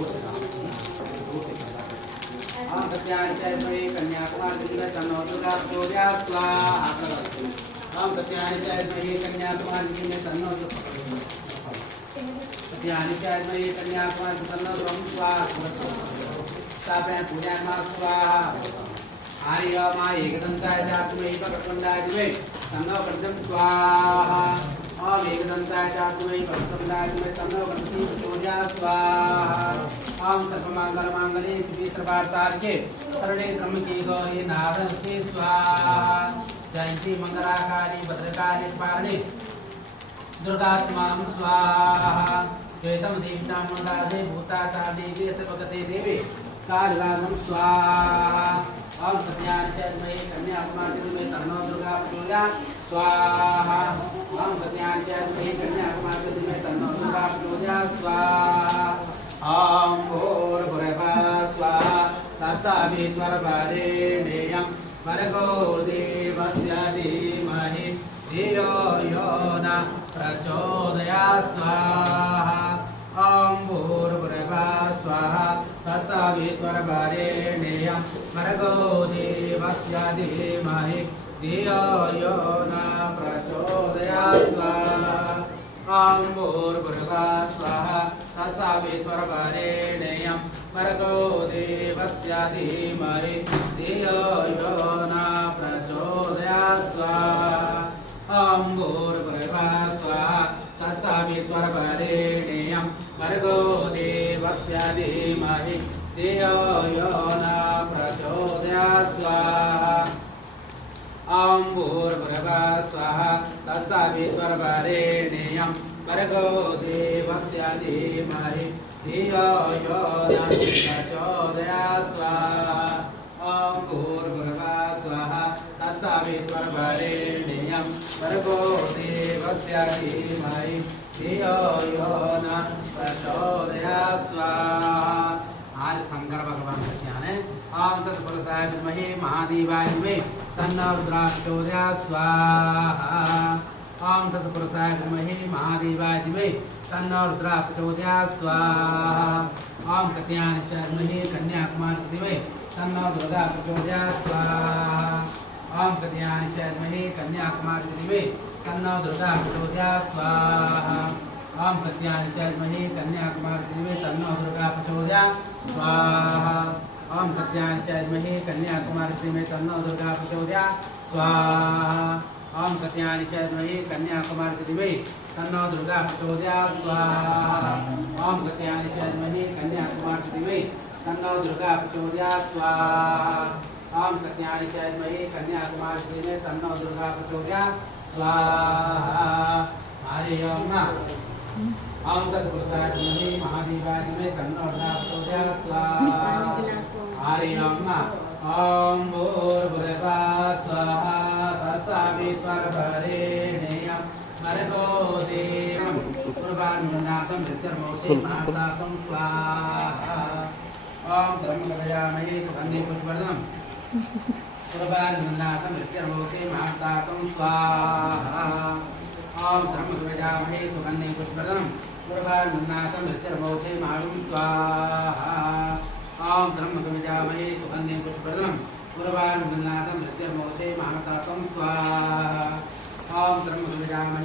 ओम प्रत्यानि च द्वये कन्याकुमारी में तन्नो दुर्गा प्रचोदयात् स्वाहा। ओम प्रत्यानि च द्वये कन्याकुमारी में तन्नो प्रत्यानि च द्वये कन्याकुमारी तन्नो ब्रह्म स्वाहा। स्थापयामि पूजयामि स्वाहा। आर्य मा एकदन्ताय चातुर्मयी प्रकटवन्दाय दिवे तन्नो वर्धं स्वाहा। ओम एकदन्ताय चातुर्मयी प्रकटवन्दाय दिवे तन्नो वर्धति प्रचोदयात् स्वाहा। ओम सर्वमंगलमांगल्ये शिवे सर्वार्थसाधके शरणे त्र्यंबके गौरी नारायणी स्वाहा। जयंती मंगलाकाली भद्रकाली पारणे दुर्गात्मां स्वाहा। द्वैतं देवतां मंदादे भूताकाले देशभगते देवी कालराजं स्वाहा। ओम प्रत्यानि च द्वये कन्याकुमारी में तन्नो दुर्गा प्रचोदयात् स्वाहा। ओम प्रत्यानि च द्वये कन्याकुमारी में तन्नो दुर्गा प्रचोदयात् स्वाहा। ओम भूर्भुवः स्वाहा तत्सवितुर्वरेण्यं भर्गो देवस्य धीमहि धियो यो न प्रचोदयात् स्वाहा। ओम भूर्भुवः स्वाहा तत्सवितुर्वरेण्यं भर्गो देवस्य धीमहि धियो यो न प्रचोदयात् स्वाहा। ओम भूर्भुवः स्वाहा तत्सवितुर्वरेण्यं भर्गो देवस्य धीमहि धियो यो न प्रचोदयात् स्वाहा। ओम भूर्भुवः स्वाहा तत्सवितुर्वरेण्यं भर्गो देवस्य धीमहि धियो यो न प्रचोदयात् स्वाहा। ओम भूर्भुवः स्वाहा तत्सवितुर्वरेण्यं भर्गो देवस्य धीमहि धियो यो न प्रचोदयात् स्वाहा। ओम भूर्भुवः स्वाहा तत्सवितुर्वरेण्यं भर्गो देवस्य धीमहि धियो यो न प्रचोदयात् स्वाहा। आज शंकर भगवान का ध्यान है। ओम तत्पुरुषाय विद्महे महादेवाय धीमहि तन्नो रुद्रः प्रचोदयात् स्वाहा। ओम तत्पुरुषाय विद्महे महादेवाय धीमहि तन्नो रुद्रः प्रचोदयात् स्वाहा। ओम प्रत्यानि च द्वये कन्याकुमारी धीमहि तन्नो दुर्गा प्रचोदयात् स्वाहा। ओम प्रत्यानि च द्वये कन्याकुमारी धीमहि तन्नो दुर्गा प्रचोदयात् स्वाहा। ओम प्रत्यानि च द्वये कन्याकुमारी धीमहि तन्नो दुर्गा प्रचोदयात् स्वाहा। ओम प्रत्यानि च द्वये कन्याकुमारी धीमहि तन्नो दुर्गा प्रचोदयात् स्वाहा। ओम प्रत्यानि च द्वये कन्याकुमारी धीमहि तन्नो दुर्गा प्रचोदयात् स्वाहा। ओम प्रत्यानि च द्वये कन्याकुमारी धीमहि तन्नो दुर्गा प्रचोदयात् स्वाहा। ओम प्रत्यानि च द्वये कन्याकुमारी धीमहि तन्नो दुर्गा प्रचोदयात् स्वाहा। हरि ओम। ओम तत्पुरुषाय विद्महे महादेवाय धीमहि तन्नो रुद्रः प्रचोदयात् स्वाहा। हरि ओम। ओम भूर्भुवः स्वाहा तत्सवितुर्वरेण्यं भर्गो देवस्य पूर्वानुमोदनं मृत्युर्मोक्षे महातातं स्वाहा। ओम ब्रह्मकवयामहे सुगन्धे पुष्पवर्धनं पूर्वानुमोदनं मृत्युर्मोक्षे महातातं स्वाहा। ओम ब्रह्मकवयामहे सुगन्धे पुष्पवर्धनं पूर्वानुमोदनं मृत्युर्मोक्षे महातं स्वाहा। ओम ब्रह्मकवयामहे सुगन्धे पुष्पवर्धनं पूर्वानुमोदनं मृत्युर्मोक्षे महातातं स्वाहा। ओम ब्रह्मकवयामहे